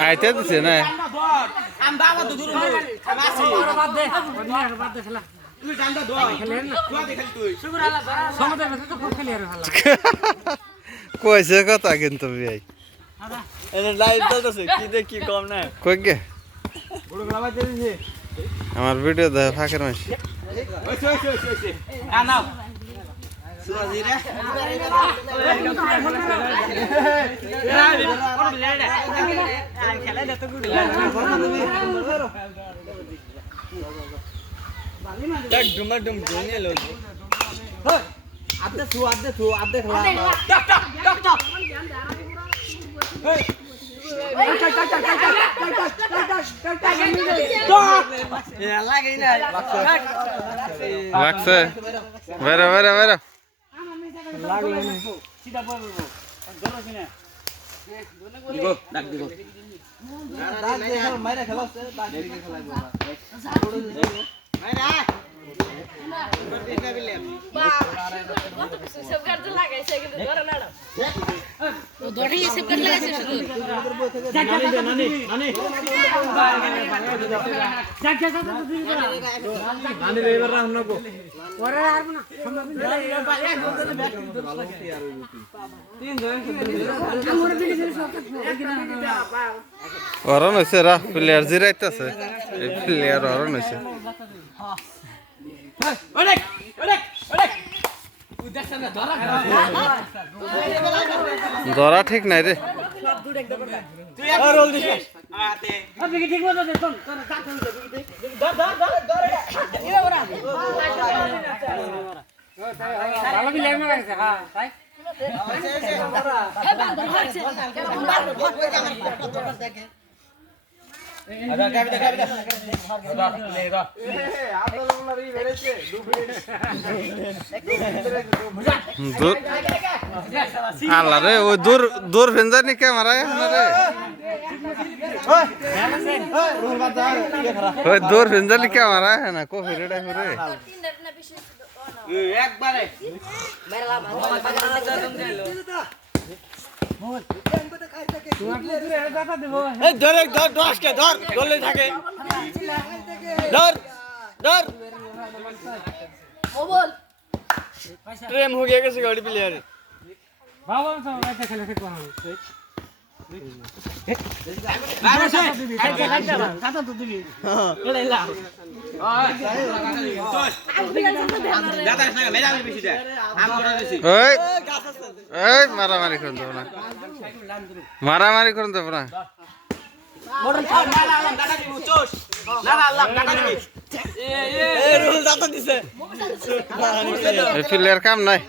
আইতে দিছে না কইছে কথা কিন্তু ভাই কই গে আমার ভিডিও দেখ ফাঁকের মাস লাগছে বেরো বেরো বেরো অরণ হয়েছে রা প্লেয়ার জিরাইতেছে এই প্লেয়ার অরণ হয়েছে ধরা ঠিক নাই রে আল্লাহ রে ওই দূর দূর ফেঞ্জানি ক্যামেরা রে ওই দূর ফেঞ্জানি ক্যামেরা না কফি রেডা করে একবারে প্রেম हो गया कैसे गाड़ी प्लेयर बाबा सब खेले थे कौन মারামারি করুন দেব না মারামারি করুন দেব না প্লেয়ার কাম নাই